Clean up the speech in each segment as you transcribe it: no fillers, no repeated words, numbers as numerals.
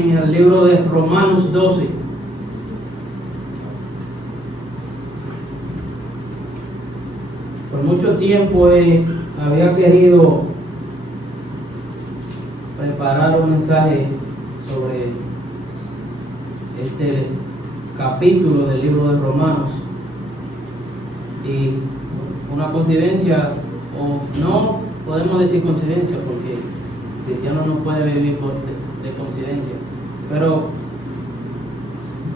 acompañen al libro de Romanos 12. Por mucho tiempo había querido preparar un mensaje sobre este capítulo del libro de Romanos, y una coincidencia, o no podemos decir coincidencia porque el cristiano no puede vivir de coincidencia, pero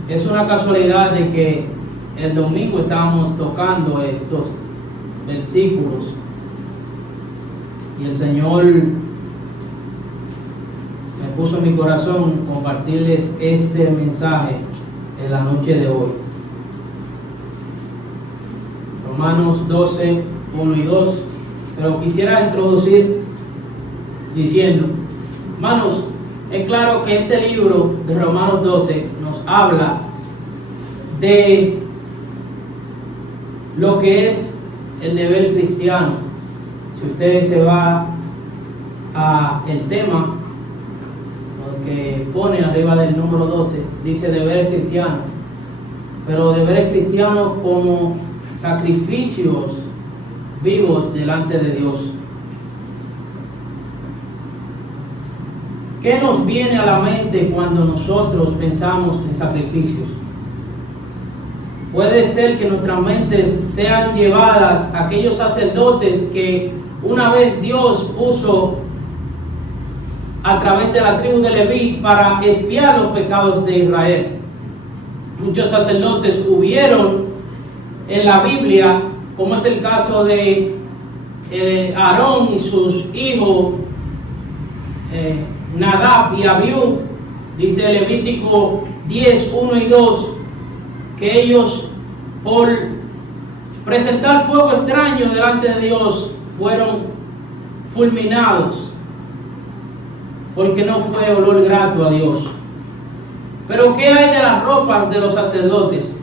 es una casualidad de que el domingo estábamos tocando estos versículos y el Señor me puso en mi corazón compartirles este mensaje en la noche de hoy. Romanos 12, 1 y 2. Pero quisiera introducir diciendo, hermanos, es claro que este libro de Romanos 12 nos habla de lo que es el deber cristiano. Si ustedes se va a el tema, lo que pone arriba del número 12, dice deberes cristianos, pero deberes cristianos como sacrificios vivos delante de Dios. ¿Qué nos viene a la mente cuando nosotros pensamos en sacrificios? Puede ser que nuestras mentes sean llevadas a aquellos sacerdotes que una vez Dios puso a través de la tribu de Leví para expiar los pecados de Israel. Muchos sacerdotes hubieron en la Biblia, como es el caso de Aarón y sus hijos Nadab y Abiú. Dice Levítico 10, 1 y 2, que ellos, por presentar fuego extraño delante de Dios, fueron fulminados, porque no fue olor grato a Dios. Pero ¿qué hay de las ropas de los sacerdotes?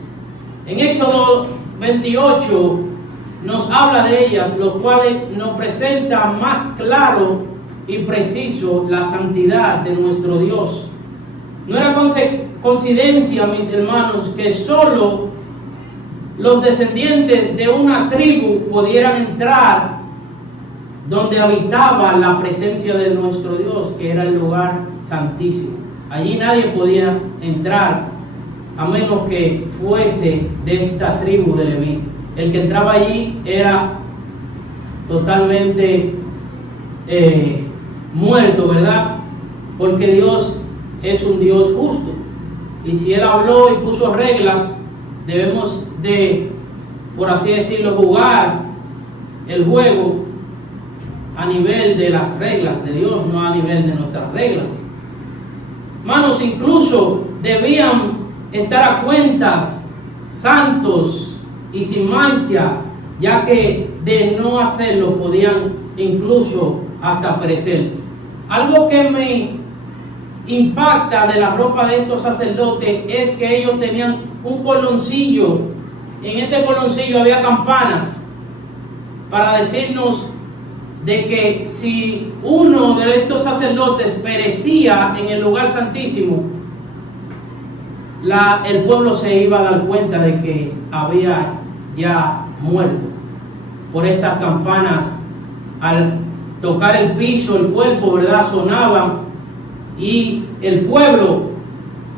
En Éxodo 28 nos habla de ellas, lo cual nos presenta más claro y preciso la santidad de nuestro Dios. No era coincidencia, mis hermanos, que solo los descendientes de una tribu pudieran entrar donde habitaba la presencia de nuestro Dios, que era el lugar santísimo. Allí nadie podía entrar a menos que fuese de esta tribu de Leví. El que entraba allí era totalmente muerto, ¿verdad? Porque Dios es un Dios justo. Y si Él habló y puso reglas, debemos de, por así decirlo, jugar el juego a nivel de las reglas de Dios, no a nivel de nuestras reglas. Hermanos, incluso debían estar a cuentas, santos y sin mancha, ya que de no hacerlo podían incluso hasta perecer. Algo que me impacta de la ropa de estos sacerdotes es que ellos tenían un cordoncillo. En este cordoncillo había campanas para decirnos de que si uno de estos sacerdotes perecía en el lugar santísimo, el pueblo se iba a dar cuenta de que había ya muerto. Por estas campanas, al tocar el piso, el cuerpo, ¿verdad?, sonaban, y el pueblo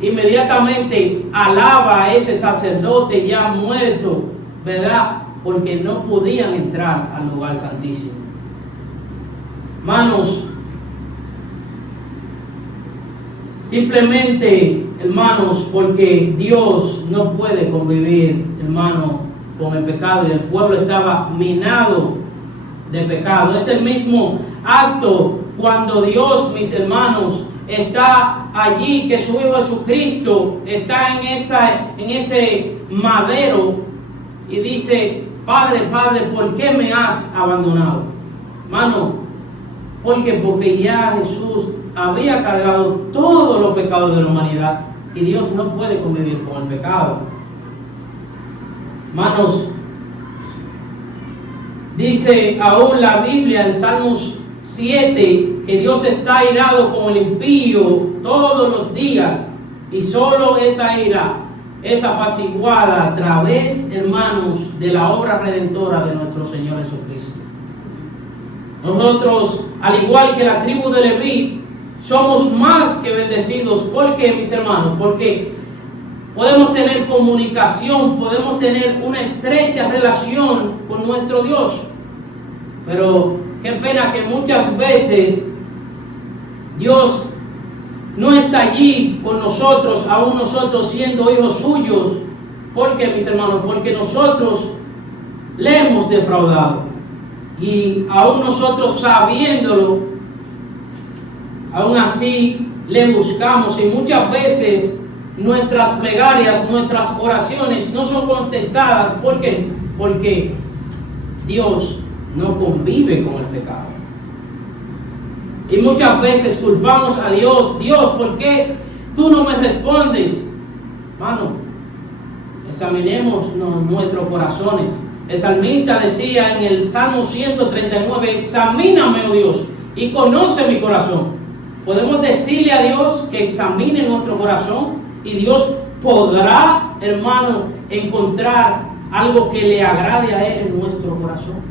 inmediatamente alaba a ese sacerdote ya muerto, ¿verdad?, porque no podían entrar al lugar santísimo. Hermanos, simplemente, hermanos, porque Dios no puede convivir, hermano, con el pecado, y el pueblo estaba minado de pecado. Es el mismo acto cuando Dios, mis hermanos, está allí, que su Hijo Jesucristo está en ese madero y dice: Padre, Padre, ¿por qué me has abandonado? Hermano, porque ya Jesús había cargado todos los pecados de la humanidad, y Dios no puede convivir con el pecado. Hermanos, dice aún la Biblia en Salmos 7, que Dios está airado con el impío todos los días, y solo esa ira es apaciguada a través, hermanos, de la obra redentora de nuestro Señor Jesucristo. Nosotros, al igual que la tribu de Leví, somos más que bendecidos. ¿Por qué, mis hermanos? Porque podemos tener comunicación, podemos tener una estrecha relación con nuestro Dios. Pero qué pena que muchas veces Dios no está allí con nosotros, aún nosotros siendo hijos suyos. ¿Por qué, mis hermanos? Porque nosotros le hemos defraudado. Y aún nosotros sabiéndolo, aún así le buscamos. Y muchas veces nuestras plegarias, nuestras oraciones no son contestadas. ¿Por qué? Porque Dios no convive con el pecado. Y muchas veces culpamos a Dios. Dios, ¿por qué tú no me respondes? Hermano, examinemos nuestros corazones. El salmista decía en el Salmo 139, examíname, oh Dios, y conoce mi corazón. Podemos decirle a Dios que examine nuestro corazón y Dios podrá, hermano, encontrar algo que le agrade a Él en nuestro corazón.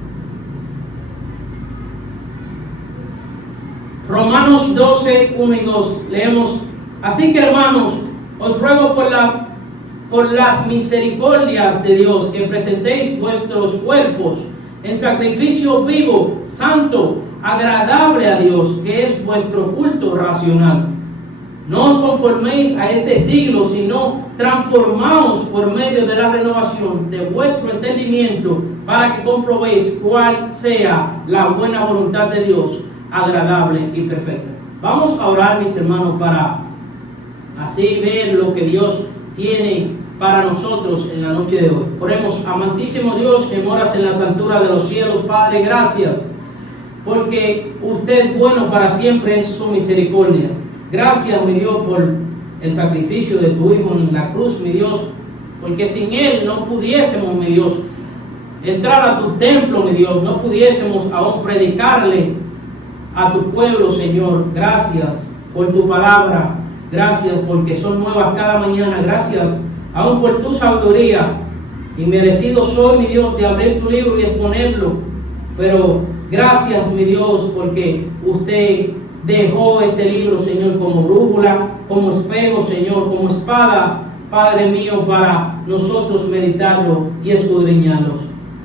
Romanos 12, 1 y 2, leemos: así que, hermanos, os ruego por las misericordias de Dios, que presentéis vuestros cuerpos en sacrificio vivo, santo, agradable a Dios, que es vuestro culto racional. No os conforméis a este siglo, sino transformaos por medio de la renovación de vuestro entendimiento, para que comprobéis cuál sea la buena voluntad de Dios, agradable y perfecta. Vamos a orar, mis hermanos, para así ver lo que Dios tiene para nosotros en la noche de hoy. Oremos. Amantísimo Dios, que moras en las alturas de los cielos, Padre, gracias, porque usted es bueno para siempre, es su misericordia. Gracias, mi Dios, por el sacrificio de tu Hijo en la cruz, mi Dios, porque sin Él no pudiésemos, mi Dios, entrar a tu templo, mi Dios, no pudiésemos aún predicarle a tu pueblo, Señor. Gracias por tu palabra, gracias porque son nuevas cada mañana, gracias aún por tu sabiduría. Y merecido soy, mi Dios, de abrir tu libro y exponerlo, pero gracias, mi Dios, porque usted dejó este libro, Señor, como brújula, como espejo, Señor, como espada, Padre mío, para nosotros meditarlo y escudriñarlos.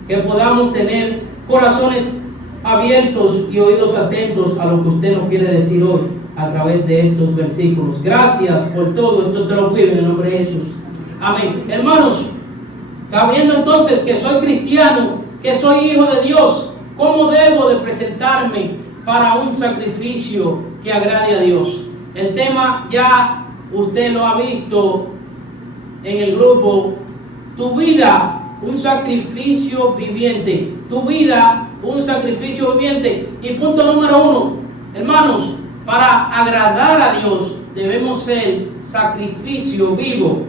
Que podamos tener corazones abiertos y oídos atentos a lo que usted nos quiere decir hoy a través de estos versículos. Gracias por todo esto, te lo pido en el nombre de Jesús. Amén. Hermanos, sabiendo entonces que soy cristiano, que soy hijo de Dios, ¿cómo debo de presentarme para un sacrificio que agrade a Dios? El tema ya usted lo ha visto en el grupo. Tu vida, un sacrificio viviente. Tu vida, un sacrificio viviente. Y punto número 1, hermanos, para agradar a Dios debemos ser sacrificio vivo.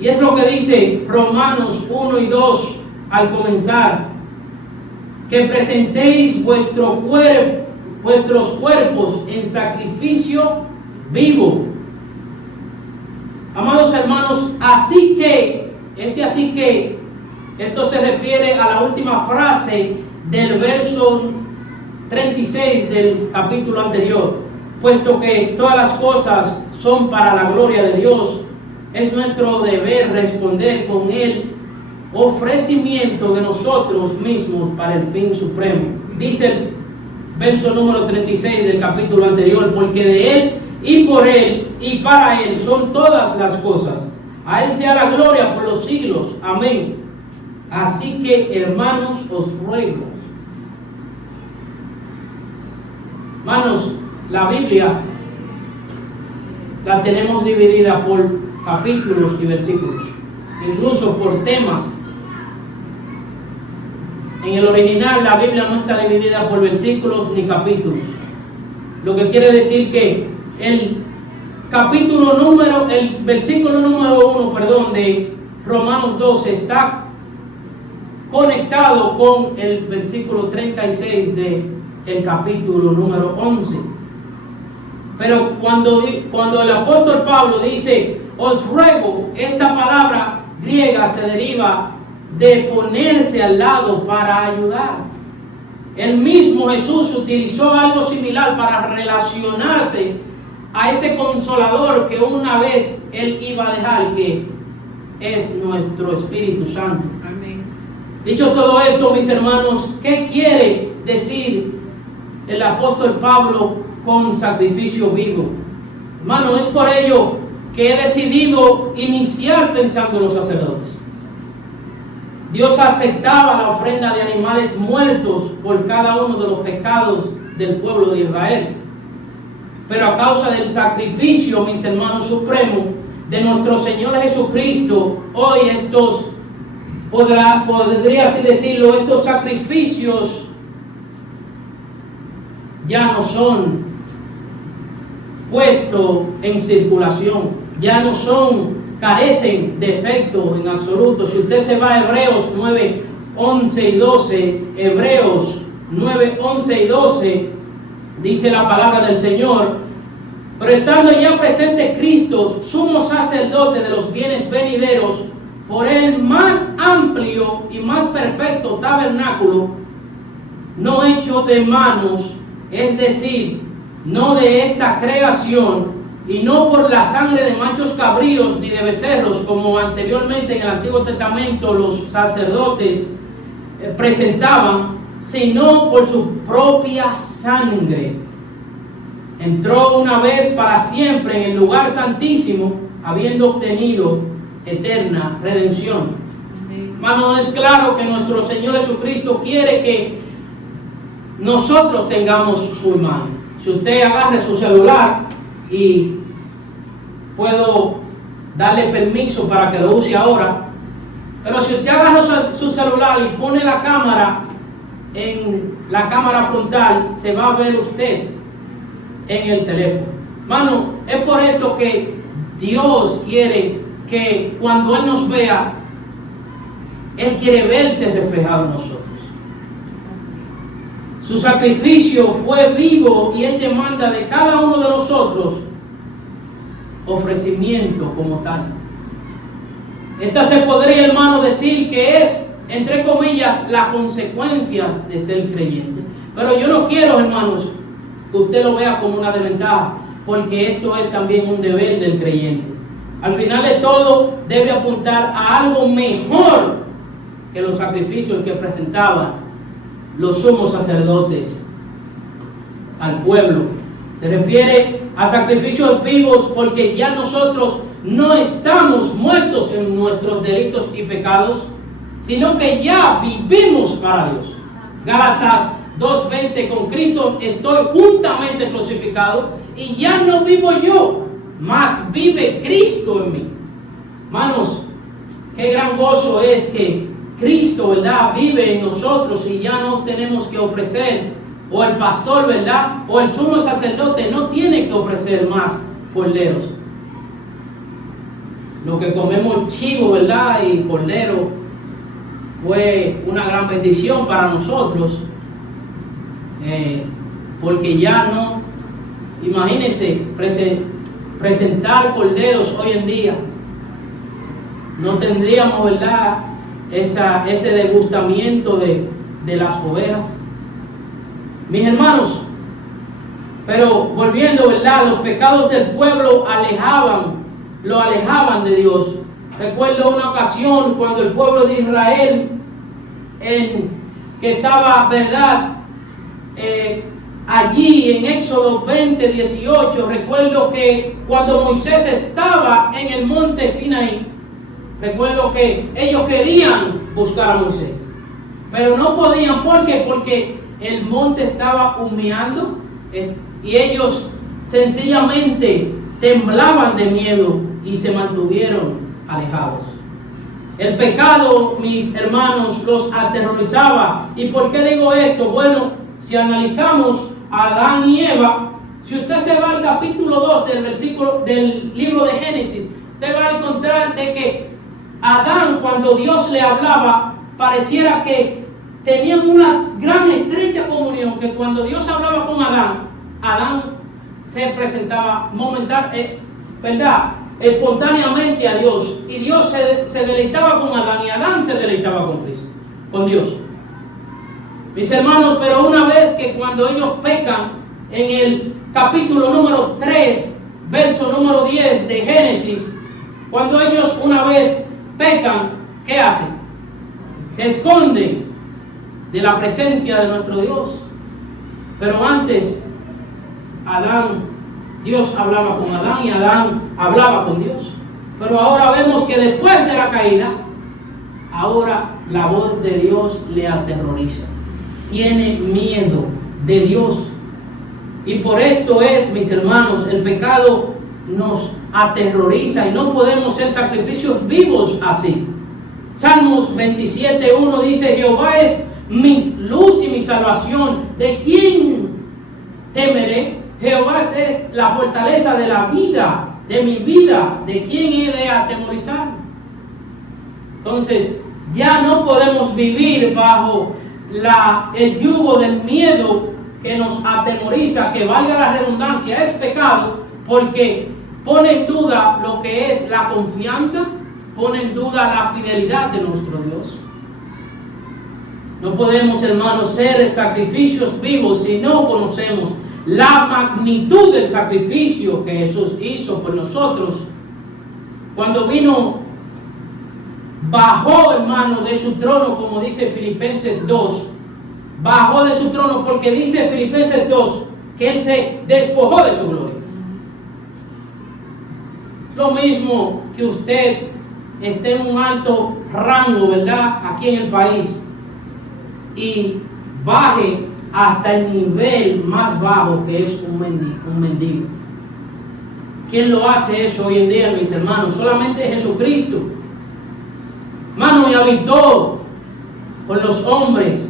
Y es lo que dice Romanos 1 y 2 al comenzar: que presentéis vuestros cuerpos en sacrificio vivo. Amados hermanos, esto se refiere a la última frase del verso 36 del capítulo anterior. Puesto que todas las cosas son para la gloria de Dios, es nuestro deber responder con el ofrecimiento de nosotros mismos para el fin supremo. Dice el verso número 36 del capítulo anterior: porque de Él y por Él y para Él son todas las cosas. A Él sea la gloria por los siglos. Amén. Así que, hermanos, os ruego. Hermanos, la Biblia la tenemos dividida por capítulos y versículos, incluso por temas. En el original la Biblia no está dividida por versículos ni capítulos, lo que quiere decir que el versículo número 1, de Romanos 12 está conectado con el versículo 36 de el capítulo número 11. Pero cuando el apóstol Pablo dice, os ruego, esta palabra griega se deriva de ponerse al lado para ayudar. El mismo Jesús utilizó algo similar para relacionarse a ese consolador que una vez Él iba a dejar, que es nuestro Espíritu Santo. Amén. Dicho todo esto, mis hermanos, ¿qué quiere decir el apóstol Pablo con sacrificio vivo? Hermano, es por ello que he decidido iniciar pensando en los sacerdotes. Dios aceptaba la ofrenda de animales muertos por cada uno de los pecados del pueblo de Israel. Pero a causa del sacrificio, mis hermanos, supremo de nuestro Señor Jesucristo, hoy podría así decirlo, estos sacrificios ya no son puestos en circulación, ya no carecen de efecto en absoluto. Si usted se va a Hebreos 9, 11 y 12, Hebreos 9, 11 y 12, dice la palabra del Señor: pero estando ya presente Cristo, sumo sacerdote de los bienes venideros, por el más amplio y más perfecto tabernáculo, no hecho de manos, es decir, no de esta creación, y no por la sangre de machos cabríos ni de becerros, como anteriormente en el Antiguo Testamento los sacerdotes presentaban, sino por su propia sangre. Entró una vez para siempre en el lugar santísimo, habiendo obtenido eterna redención. Hermano, es claro que nuestro Señor Jesucristo quiere que nosotros tengamos su imagen. Si usted agarre su celular, y puedo darle permiso para que lo use ahora, pero si usted agarra su celular y pone la cámara en la cámara frontal, se va a ver usted en el teléfono. Hermano, es por esto que Dios quiere que cuando Él nos vea, Él quiere verse reflejado en nosotros. Su sacrificio fue vivo y Él demanda de cada uno de nosotros ofrecimiento como tal. Esta se podría, hermano, decir que es, entre comillas, la consecuencia de ser creyente. Pero yo no quiero, hermanos, que usted lo vea como una desventaja, porque esto es también un deber del creyente. Al final de todo, debe apuntar a algo mejor que los sacrificios que presentaban los sumos sacerdotes al pueblo. Se refiere a sacrificios vivos, porque ya nosotros no estamos muertos en nuestros delitos y pecados, sino que ya vivimos para Dios. Gálatas 2:20: con Cristo estoy juntamente crucificado, y ya no vivo yo, mas vive Cristo en mí. Hermanos, qué gran gozo es que Cristo, ¿verdad?, vive en nosotros, y ya no tenemos que ofrecer, o el pastor, ¿verdad?, o el sumo sacerdote no tiene que ofrecer más corderos. Lo que comemos chivo, ¿verdad?, y cordero fue una gran bendición para nosotros, porque ya no, imagínense, presentar corderos hoy en día, no tendríamos, ¿verdad?, ese degustamiento de las ovejas. Mis hermanos, pero volviendo, ¿verdad?, los pecados del pueblo lo alejaban de Dios. Recuerdo una ocasión cuando el pueblo de Israel, que estaba, ¿verdad?, allí en Éxodo 20:18, recuerdo que cuando Moisés estaba en el monte Sinaí, recuerdo que ellos querían buscar a Moisés, pero no podían. ¿Por qué? Porque el monte estaba humeando y ellos sencillamente temblaban de miedo y se mantuvieron alejados. El pecado, mis hermanos, los aterrorizaba. ¿Y por qué digo esto? Bueno, si analizamos a Adán y Eva, si usted se va al capítulo 2 del libro de Génesis, usted va a encontrar de que Adán, cuando Dios le hablaba, pareciera que tenían una gran estrecha comunión, que cuando Dios hablaba con Adán, Adán se presentaba espontáneamente a Dios, y Dios se deleitaba con Adán, y Adán se deleitaba con Cristo, con Dios. Mis hermanos, pero una vez que cuando ellos pecan, en el capítulo número 3, verso número 10 de Génesis, cuando ellos una vez pecan, ¿qué hacen? Se esconden de la presencia de nuestro Dios. Pero antes, Dios hablaba con Adán y Adán hablaba con Dios. Pero ahora vemos que después de la caída, ahora la voz de Dios le aterroriza. Tiene miedo de Dios. Y por esto es, mis hermanos, el pecado nos aterroriza y no podemos ser sacrificios vivos así. Salmos 27:1 dice: Jehová es mi luz y mi salvación, ¿de quién temeré? Jehová es la fortaleza de la vida, de mi vida, ¿de quién he de atemorizar? Entonces, ya no podemos vivir bajo el yugo del miedo que nos atemoriza, que valga la redundancia, es pecado, porque pone en duda lo que es la confianza, pone en duda la fidelidad de nuestro Dios. No podemos, hermanos, ser sacrificios vivos si no conocemos la magnitud del sacrificio que Jesús hizo por nosotros. Cuando bajó, hermano, de su trono, como dice Filipenses 2, bajó de su trono, porque dice Filipenses 2 que Él se despojó de su gloria. Es lo mismo que usted esté en un alto rango, ¿verdad?, aquí en el país, y baje hasta el nivel más bajo, que es un mendigo. ¿Quién lo hace eso hoy en día, mis hermanos? Solamente Jesucristo. Hermano, y habitó con los hombres.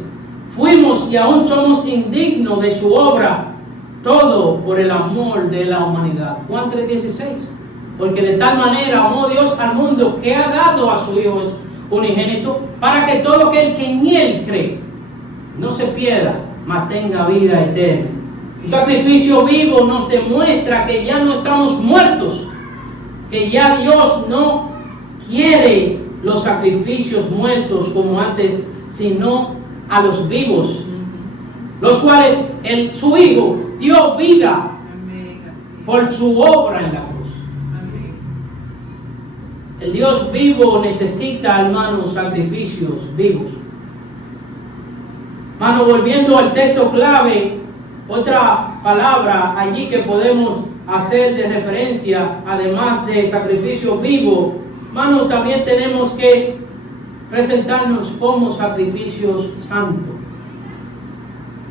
Fuimos y aún somos indignos de su obra, todo por el amor de la humanidad. Juan 3:16. Porque de tal manera amó Dios al mundo, que ha dado a su Hijo unigénito, para que todo aquel que en Él cree no se pierda, mas tenga vida eterna. Un sacrificio vivo nos demuestra que ya no estamos muertos, que ya Dios no quiere los sacrificios muertos como antes, sino a los vivos, los cuales su Hijo dio vida por su obra en la cruz. El Dios vivo necesita, hermanos, sacrificios vivos. Hermano, volviendo al texto clave, otra palabra allí que podemos hacer de referencia, además de sacrificio vivo, hermano, también tenemos que presentarnos como sacrificios santos.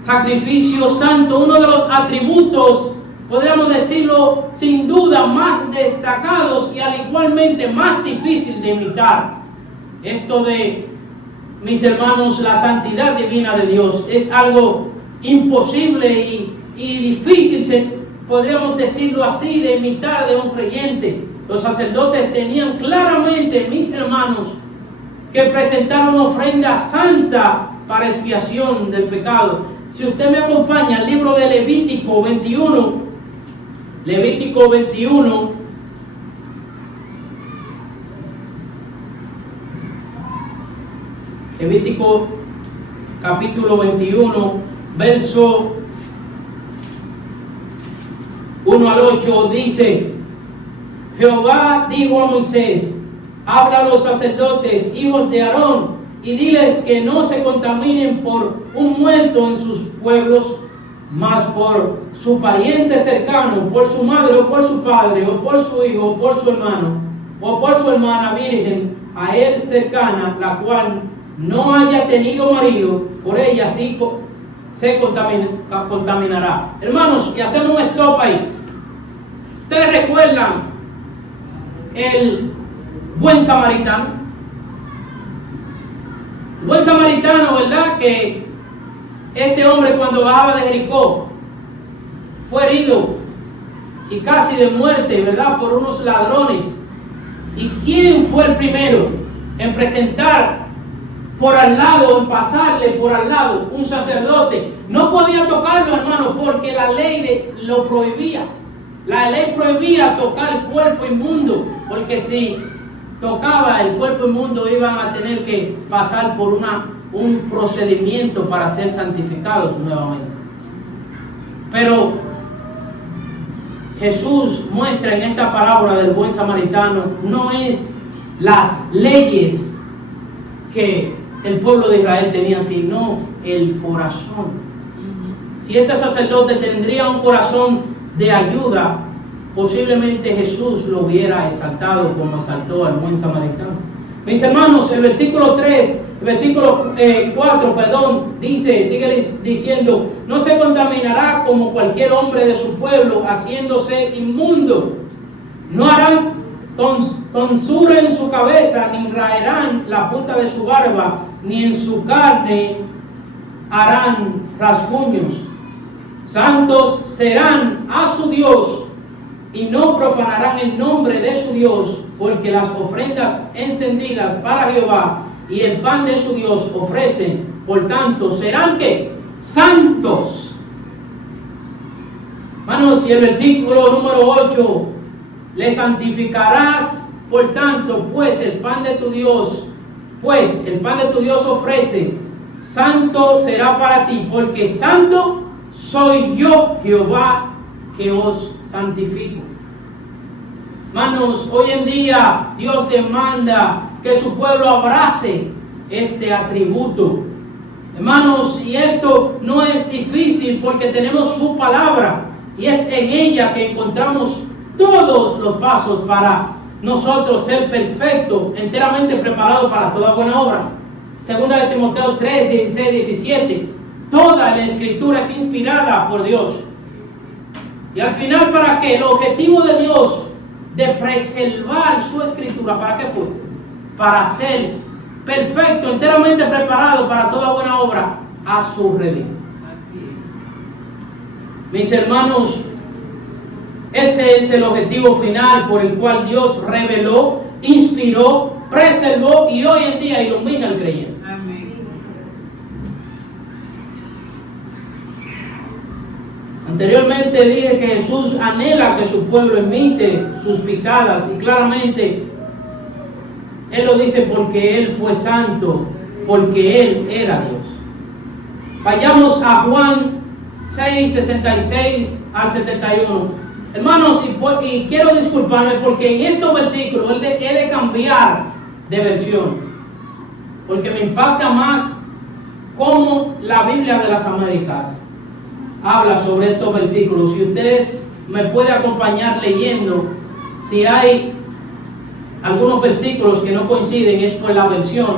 Sacrificio santo, uno de los atributos, podríamos decirlo sin duda, más destacados y al igualmente más difícil de imitar. Esto de, mis hermanos, la santidad divina de Dios es algo imposible y difícil, podríamos decirlo así, de imitar de un creyente. Los sacerdotes tenían claramente, mis hermanos, que presentar una ofrenda santa para expiación del pecado. Si usted me acompaña al libro de Levítico 21, Levítico 21, Levítico capítulo 21, verso 1 al 8, dice: Jehová dijo a Moisés: habla a los sacerdotes, hijos de Aarón, y diles que no se contaminen por un muerto en sus pueblos, mas por su pariente cercano, por su madre o por su padre, o por su hijo, o por su hermano, o por su hermana virgen, a él cercana, la cual no haya tenido marido, por ella sí se contaminará. Hermanos, y hacemos un stop ahí. ¿Ustedes recuerdan el buen samaritano? El buen samaritano, ¿verdad? Que este hombre, cuando bajaba de Jericó, fue herido y casi de muerte, ¿verdad?, por unos ladrones. ¿Y quién fue el primero en presentar por al lado, en pasarle por al lado, un sacerdote. No podía tocarlo, hermano, porque la ley lo prohibía. La ley prohibía tocar el cuerpo inmundo, porque si tocaba el cuerpo inmundo iban a tener que pasar por un procedimiento para ser santificados nuevamente. Pero Jesús muestra en esta parábola del buen samaritano, no es las leyes que el pueblo de Israel tenía, sino el corazón. Si este sacerdote tendría un corazón de ayuda, posiblemente Jesús lo hubiera exaltado como exaltó al buen samaritano. Mis hermanos, el versículo 4, dice, sigue diciendo, no se contaminará como cualquier hombre de su pueblo, haciéndose inmundo. No harán tonsura en su cabeza, ni raerán la punta de su barba, ni en su carne harán rasguños. Santos serán a su Dios, y no profanarán el nombre de su Dios, porque las ofrendas encendidas para Jehová y el pan de su Dios ofrecen. Por tanto, serán ¿qué? Santos. Hermanos, y el versículo número 8, le santificarás, por tanto, pues el pan de tu Dios ofrece, santo será para ti, porque santo soy yo, Jehová, que os santifico. Hermanos, hoy en día Dios demanda que su pueblo abrace este atributo. Hermanos, y esto no es difícil porque tenemos su palabra y es en ella que encontramos todos los pasos para nosotros ser perfectos, enteramente preparados para toda buena obra. Segunda de Timoteo 3, 16, 17. Toda la escritura es inspirada por Dios. Y al final, ¿para qué? El objetivo de Dios de preservar su escritura, ¿para qué fue? Para ser perfecto, enteramente preparado para toda buena obra a su redil. Mis hermanos, ese es el objetivo final por el cual Dios reveló, inspiró, preservó y hoy en día ilumina al creyente. Anteriormente dije que Jesús anhela que su pueblo imite sus pisadas y claramente Él lo dice porque Él fue santo, porque Él era Dios. Vayamos a Juan 6, 66 al 71. Hermanos, y quiero disculparme porque en estos versículos he de cambiar de versión, porque me impacta más cómo la Biblia de las Américas habla sobre estos versículos. Si usted me puede acompañar leyendo, si hay algunos versículos que no coinciden es por la versión,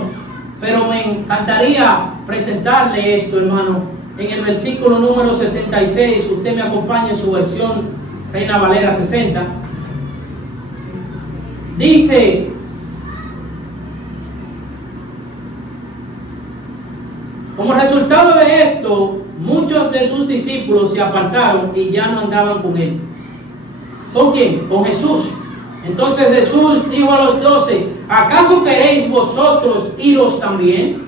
pero me encantaría presentarle esto, hermano. En el versículo número 66, usted me acompaña en su versión Reina Valera 60, dice: como resultado de esto, muchos de sus discípulos se apartaron y ya no andaban con él. ¿Con quién? Con Jesús. Entonces Jesús dijo a los 12: ¿acaso queréis vosotros iros también?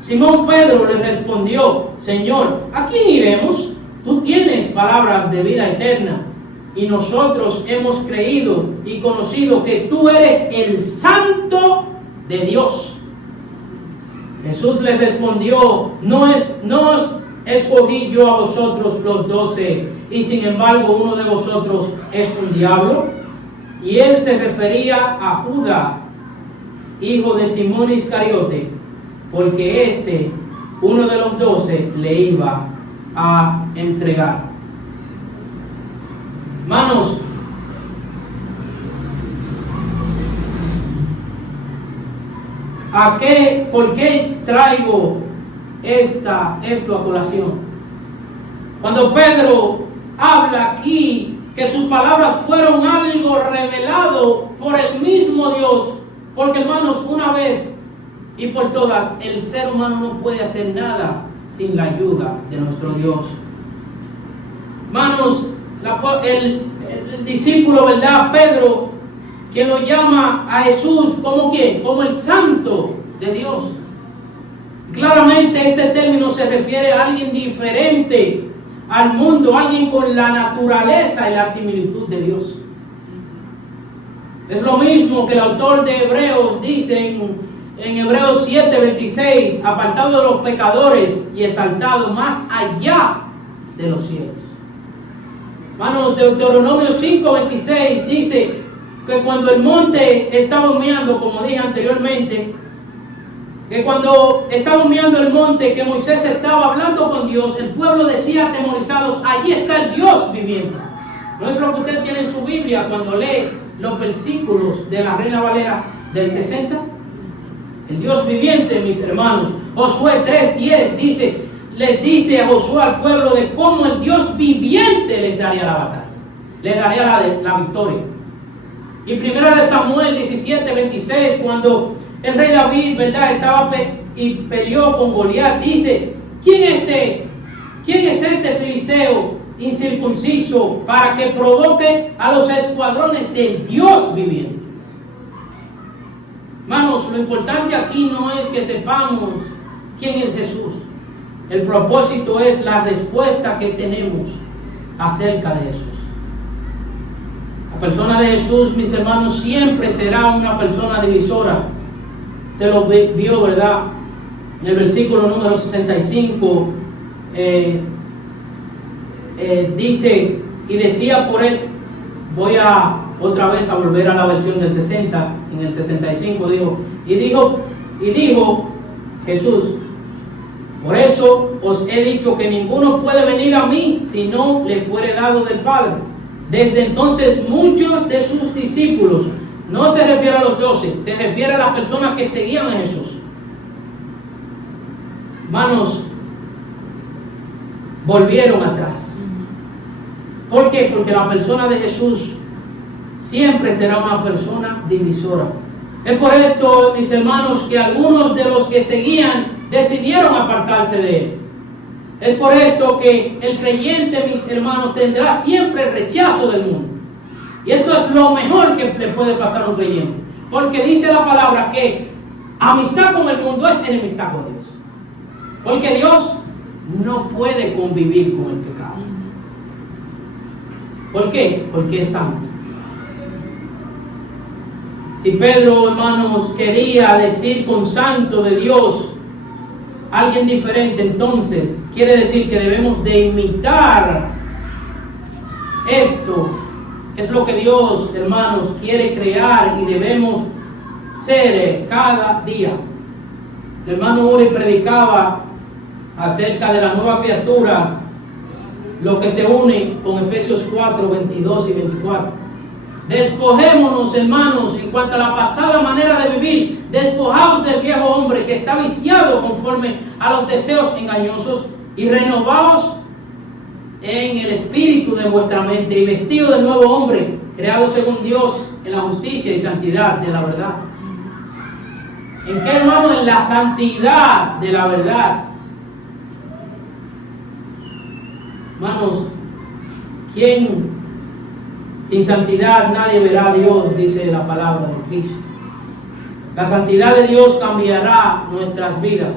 Simón Pedro le respondió: Señor, ¿a quién iremos? Tú tienes palabras de vida eterna, y nosotros hemos creído y conocido que tú eres el Santo de Dios. Jesús les respondió: no os escogí yo a vosotros los 12, y sin embargo uno de vosotros es un diablo. Y él se refería a Judas, hijo de Simón Iscariote, porque uno de los 12, le iba a entregar. Hermanos, ¿por qué traigo esto a colación? Cuando Pedro habla aquí que sus palabras fueron algo revelado por el mismo Dios, porque hermanos, una vez y por todas, el ser humano no puede hacer nada sin la ayuda de nuestro Dios. Hermanos, el discípulo, ¿verdad? Pedro, quien lo llama a Jesús como ¿quién? Como el Santo de Dios. Claramente este término se refiere a alguien diferente al mundo, alguien con la naturaleza y la similitud de Dios. Es lo mismo que el autor de Hebreos dice en Hebreos 7:26, apartado de los pecadores y exaltado más allá de los cielos. Hermanos, Deuteronomio 5:26 dice que cuando el monte estaba humeando, como dije anteriormente, que cuando estaba humeando el monte, que Moisés estaba hablando con Dios, el pueblo decía atemorizados: allí está el Dios viviente. No es lo que usted tiene en su Biblia cuando lee los versículos de la Reina Valera del 60. El Dios viviente, mis hermanos. Josué 3:10 dice, les dice a Josué, al pueblo, de cómo el Dios viviente les daría la batalla, les daría la victoria. Y primera de Samuel 17:26, cuando el rey David, ¿verdad?, estaba y peleó con Goliat, dice: ¿quién es este filisteo incircunciso para que provoque a los escuadrones del Dios viviente? Hermanos, lo importante aquí no es que sepamos quién es Jesús. El propósito es la respuesta que tenemos acerca de Jesús. La persona de Jesús, mis hermanos, siempre será una persona divisora. Usted lo vio, ¿verdad? En el versículo número 65 dice, y decía por él, voy a otra vez a volver a la versión del 60, en el 65 dijo, y dijo Jesús: por eso os he dicho que ninguno puede venir a mí si no le fuere dado del Padre. Desde entonces muchos de sus discípulos, no se refiere a los 12, se refiere a las personas que seguían a Jesús. Hermanos, volvieron atrás. ¿Por qué? Porque la persona de Jesús siempre será una persona divisora. Es por esto, mis hermanos, que algunos de los que seguían decidieron apartarse de él. Es por esto que el creyente, mis hermanos, tendrá siempre el rechazo del mundo. Y esto es lo mejor que le puede pasar a un creyente. Porque dice la palabra que amistad con el mundo es enemistad con Dios. Porque Dios no puede convivir con el pecado. ¿Por qué? Porque es santo. Si Pedro, hermanos, quería decir con santo de Dios alguien diferente, entonces quiere decir que debemos de imitar esto. Es lo que Dios, hermanos, quiere crear y debemos ser cada día. El hermano Uri predicaba acerca de las nuevas criaturas, lo que se une con Efesios 4, 22 y 24. Despojémonos, hermanos, en cuanto a la pasada manera de vivir. Despojaos del viejo hombre que está viciado conforme a los deseos engañosos, y renovaos en el espíritu de vuestra mente, y vestido de nuevo hombre, creado según Dios en la justicia y santidad de la verdad. ¿En qué, hermano? En la santidad de la verdad. Hermanos, ¿quién? Sin santidad nadie verá a Dios, dice la palabra de Cristo. La santidad de Dios cambiará nuestras vidas.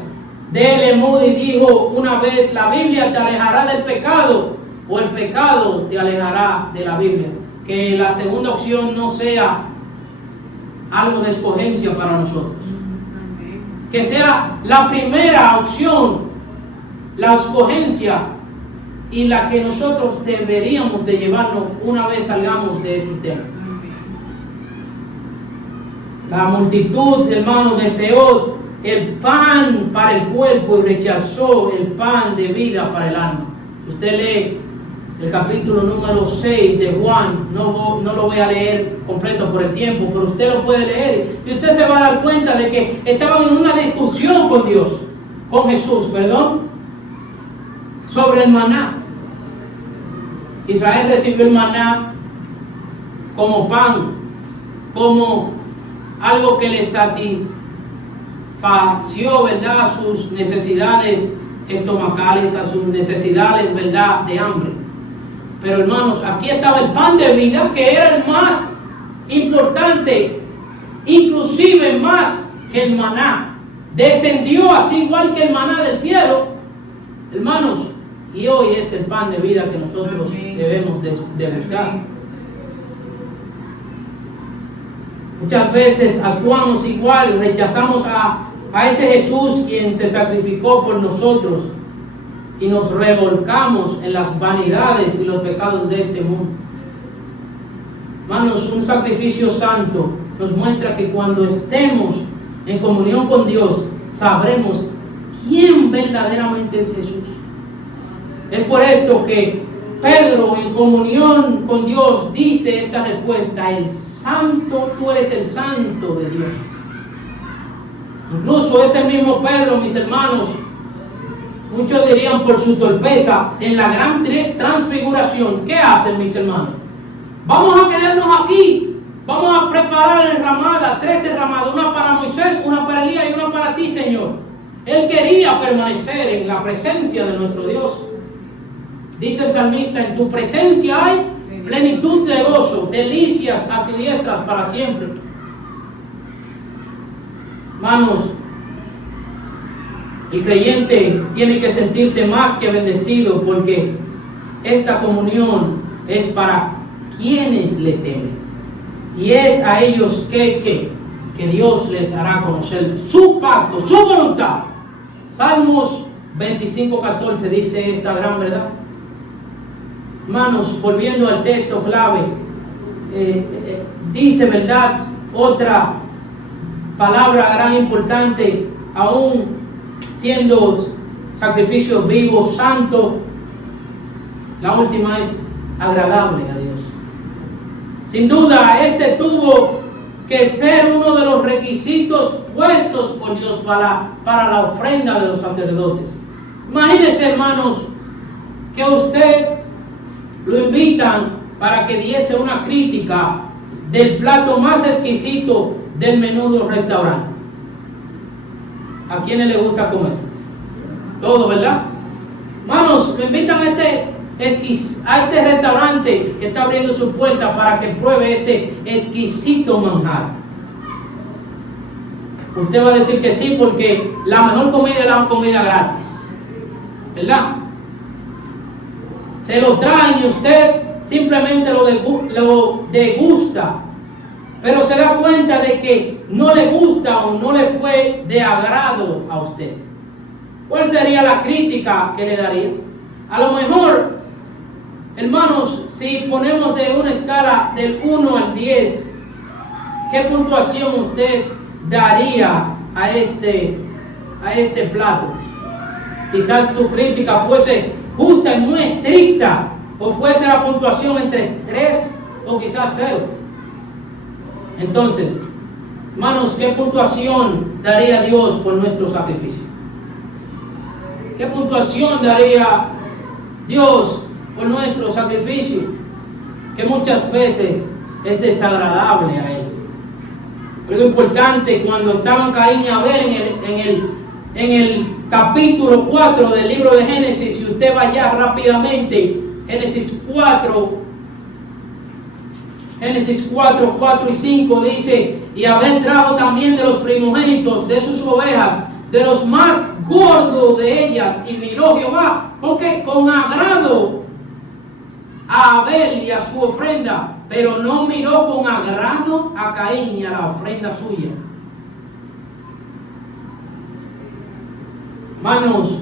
D.L. Moody dijo una vez: la Biblia te alejará del pecado, o el pecado te alejará de la Biblia. Que la segunda opción no sea algo de escogencia para nosotros. Que sea la primera opción, la escogencia, y la que nosotros deberíamos de llevarnos una vez salgamos de este tema. La multitud, hermano, deseó el pan para el cuerpo y rechazó el pan de vida para el alma. Usted lee el capítulo número 6 de Juan, no lo voy a leer completo por el tiempo, pero usted lo puede leer y usted se va a dar cuenta de que estaban en una discusión con Dios, con Jesús, sobre el maná. Israel recibió el maná como pan, como algo que le satisfació, ¿verdad?, a sus necesidades estomacales, a sus necesidades, ¿verdad?, de hambre. Pero, hermanos, aquí estaba el pan de vida, que era el más importante, inclusive más que el maná. descendió así igual que el maná del cielo, hermanos, y hoy es el pan de vida que nosotros debemos de buscar. Muchas veces actuamos igual, rechazamos a ese Jesús quien se sacrificó por nosotros y nos revolcamos en las vanidades y los pecados de este mundo. Hermanos, un sacrificio santo nos muestra que cuando estemos en comunión con Dios, sabremos quién verdaderamente es Jesús. Es por esto que Pedro, en comunión con Dios, dice esta respuesta: el santo, tú eres el santo de Dios. Incluso ese mismo Pedro, mis hermanos, muchos dirían por su torpeza, en la gran transfiguración, ¿qué hacen, mis hermanos? Vamos a quedarnos aquí, vamos a preparar enramadas, 13 enramadas, una para Moisés, una para Elías y una para ti, Señor. Él quería permanecer en la presencia de nuestro Dios. Dice el salmista: en tu presencia hay plenitud de gozo, delicias a tu diestra para siempre. Hermanos, el creyente tiene que sentirse más que bendecido, porque esta comunión es para quienes le temen, y es a ellos que Dios les hará conocer su pacto, su voluntad. Salmos 25:14 dice esta gran verdad. Hermanos, volviendo al texto clave, dice verdad, otra palabra gran importante, aún siendo sacrificio vivo, santo, la última es agradable a Dios. Sin duda, este tuvo que ser uno de los requisitos puestos por Dios para la ofrenda de los sacerdotes. Imagínense, hermanos, que usted lo invitan para que diese una crítica del plato más exquisito del menú de un restaurante. ¿A quiénes les gusta comer? Todo, ¿verdad? Hermanos, lo invitan a este restaurante que está abriendo su puerta para que pruebe este exquisito manjar. Usted va a decir que sí, porque la mejor comida es la comida gratis, ¿verdad? Se lo traen y usted simplemente lo degusta, pero se da cuenta de que no le gusta o no le fue de agrado a usted. ¿Cuál sería la crítica que le daría? A lo mejor, hermanos, si ponemos de una escala del 1 al 10, ¿qué puntuación usted daría a este plato? Quizás tu crítica fuese justa y muy estricta, o fuese la puntuación entre 3 o quizás 0. Entonces, hermanos, ¿qué puntuación daría Dios por nuestro sacrificio? ¿Qué puntuación daría Dios por nuestro sacrificio? Que muchas veces es desagradable a Él. Algo importante, cuando estaban Caín y Abel en el capítulo 4 del libro de Génesis, si usted va allá rápidamente, Génesis 4, 4 y 5 dice: y Abel trajo también de los primogénitos de sus ovejas, de los más gordos de ellas, y miró Jehová con agrado a Abel y a su ofrenda, pero no miró con agrado a Caín y a la ofrenda suya. Hermanos,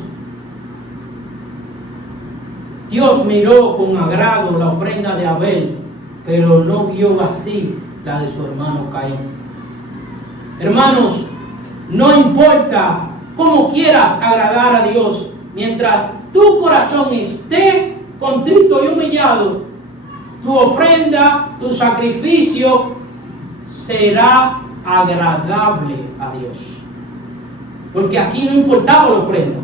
Dios miró con agrado la ofrenda de Abel, pero no vio así la de su hermano Caín. Hermanos, no importa cómo quieras agradar a Dios, mientras tu corazón esté contrito y humillado, tu ofrenda, tu sacrificio será agradable a Dios. Porque aquí no importaba la ofrenda.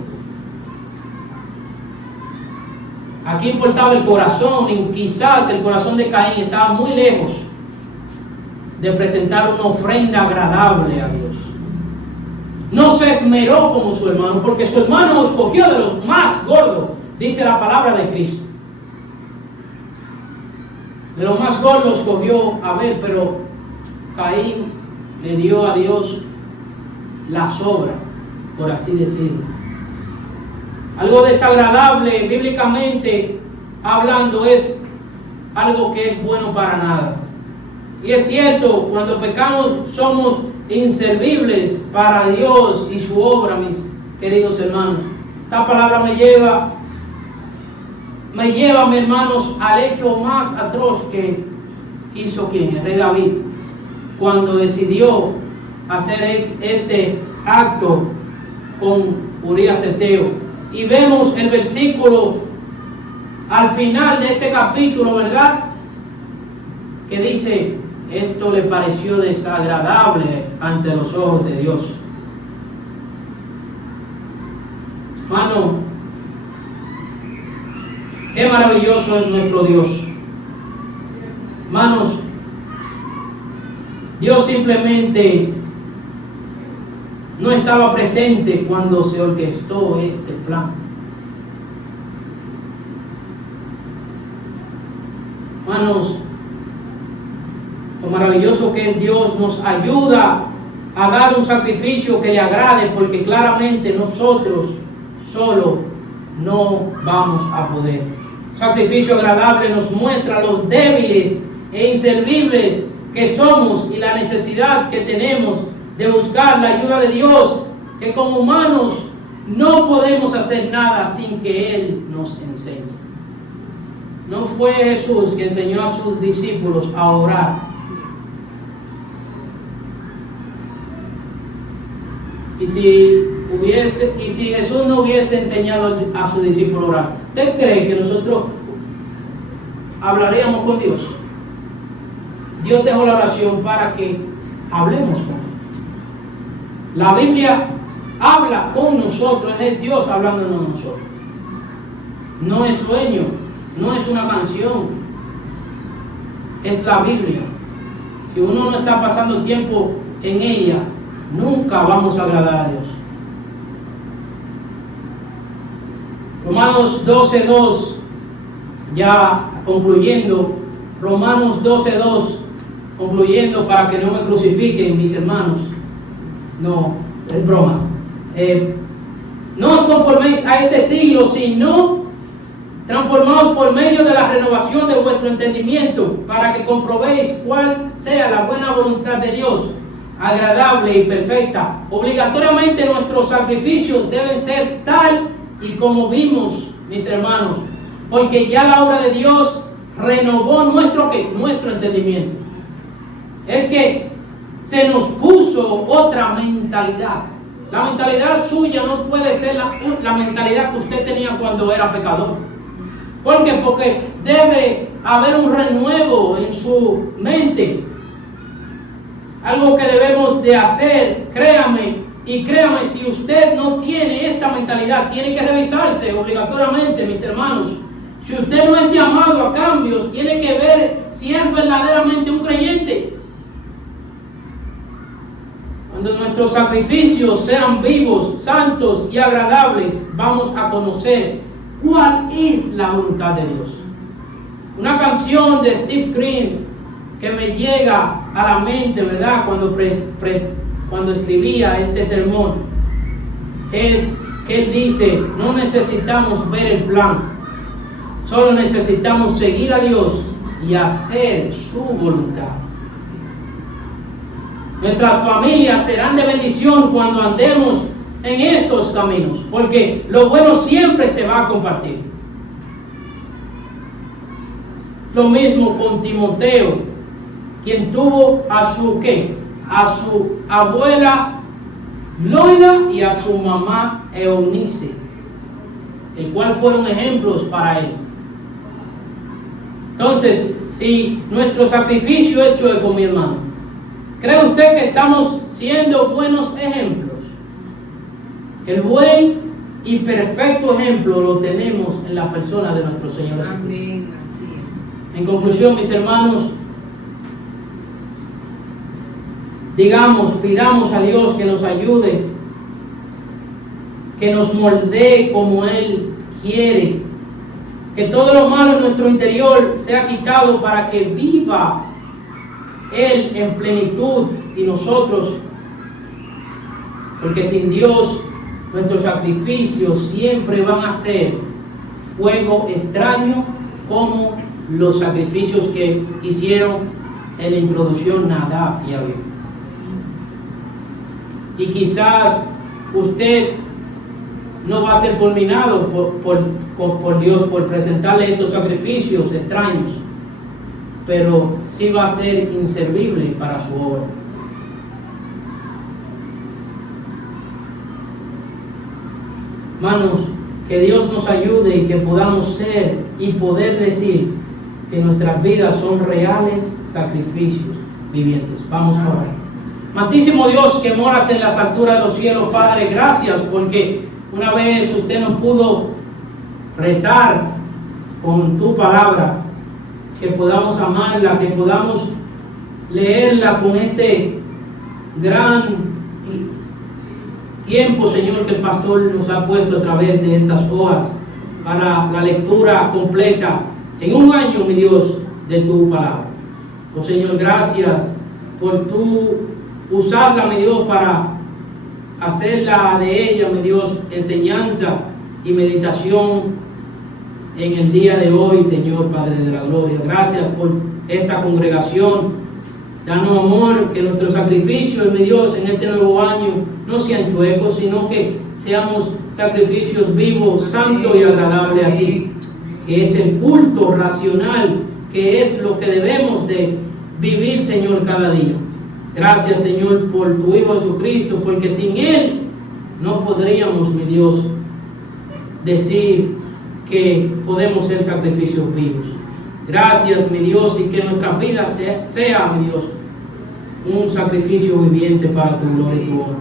Aquí importaba el corazón, y quizás el corazón de Caín estaba muy lejos de presentar una ofrenda agradable a Dios. No se esmeró como su hermano, porque su hermano escogió de los más gordos, dice la palabra de Cristo. De los más gordos escogió Abel, pero Caín le dio a Dios la sobra. por así decirlo. Algo desagradable, bíblicamente hablando, es algo que es bueno para nada. Y es cierto, cuando pecamos somos inservibles para Dios y su obra, mis queridos hermanos. Esta palabra me lleva, mis hermanos, al hecho más atroz que hizo quien, el rey David, cuando decidió hacer este acto con Urías Eteo. Y vemos el versículo al final de este capítulo, ¿verdad?, que dice: esto le pareció desagradable ante los ojos de Dios. Hermano, qué maravilloso es nuestro Dios. Hermanos, Dios simplemente no estaba presente cuando se orquestó este plan. Hermanos, lo maravilloso que es Dios nos ayuda a dar un sacrificio que le agrade, porque claramente nosotros solo no vamos a poder. Un sacrificio agradable nos muestra los débiles e inservibles que somos y la necesidad que tenemos de buscar la ayuda de Dios, que como humanos no podemos hacer nada sin que Él nos enseñe. No fue Jesús que enseñó a sus discípulos a orar. Y si Jesús no hubiese enseñado a sus discípulos a orar, ¿usted cree que nosotros hablaríamos con Dios? Dios dejó la oración para que hablemos con Él. La Biblia habla con nosotros, es Dios hablándonos a nosotros. No es sueño, no es una canción, es la Biblia. Si uno no está pasando tiempo en ella, nunca vamos a agradar a Dios. Romanos 12:2, ya concluyendo, Romanos 12:2, concluyendo para que no me crucifiquen mis hermanos. No, es bromas. No os conforméis a este siglo, sino transformaos por medio de la renovación de vuestro entendimiento, para que comprobéis cuál sea la buena voluntad de Dios, agradable y perfecta. Obligatoriamente nuestros sacrificios deben ser tal y como vimos, mis hermanos, porque ya la obra de Dios renovó nuestro entendimiento. Es que se nos puso otra mentalidad. La mentalidad suya no puede ser la mentalidad que usted tenía cuando era pecador. ¿Por qué? Porque debe haber un renuevo en su mente. Algo que debemos de hacer, créame, si usted no tiene esta mentalidad, tiene que revisarse obligatoriamente, mis hermanos. Si usted no es llamado a cambios, tiene que ver si es verdaderamente un creyente. Cuando nuestros sacrificios sean vivos, santos y agradables, vamos a conocer cuál es la voluntad de Dios. Una canción de Steve Green que me llega a la mente, ¿verdad?, cuando escribía este sermón, es que él dice: no necesitamos ver el plan, solo necesitamos seguir a Dios y hacer su voluntad. Nuestras familias serán de bendición cuando andemos en estos caminos, porque lo bueno siempre se va a compartir. Lo mismo con Timoteo, quien tuvo a su abuela Loida y a su mamá Eunice, el cual fueron ejemplos para él. Entonces, si nuestro sacrificio hecho es con mi hermano, ¿cree usted que estamos siendo buenos ejemplos? El buen y perfecto ejemplo lo tenemos en la persona de nuestro Señor Jesucristo. Amén. En conclusión, mis hermanos, pidamos a Dios que nos ayude, que nos moldee como Él quiere, que todo lo malo en nuestro interior sea quitado para que viva Él en plenitud y nosotros, porque sin Dios nuestros sacrificios siempre van a ser fuego extraño, como los sacrificios que hicieron en la introducción Nadab y Abiú. Y quizás usted no va a ser fulminado por Dios por presentarle estos sacrificios extraños, pero sí va a ser inservible para su obra. Hermanos, que Dios nos ayude y que podamos ser y poder decir que nuestras vidas son reales sacrificios vivientes. Vamos a orar. Amantísimo Dios, que moras en las alturas de los cielos, Padre, gracias porque una vez usted nos pudo retar con tu palabra, que podamos amarla, que podamos leerla con este gran tiempo, Señor, que el pastor nos ha puesto a través de estas hojas para la lectura completa en un año, mi Dios, de tu palabra. Oh Señor, gracias por tu usarla, mi Dios, para hacerla de ella, mi Dios, enseñanza y meditación en el día de hoy, Señor, Padre de la gloria. Gracias por esta congregación. Danos amor, que nuestros sacrificios, mi Dios, en este nuevo año no sean chuecos, sino que seamos sacrificios vivos, santos y agradables a ti, que es el culto racional, que es lo que debemos de vivir, Señor, cada día. Gracias, Señor, por tu Hijo Jesucristo, porque sin Él no podríamos, mi Dios, decir que podemos ser sacrificios vivos. Gracias, mi Dios, y que nuestra vida sea, mi Dios, un sacrificio viviente para tu gloria y tu honor.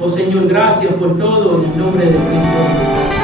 Oh Señor, gracias por todo, en el nombre de Cristo.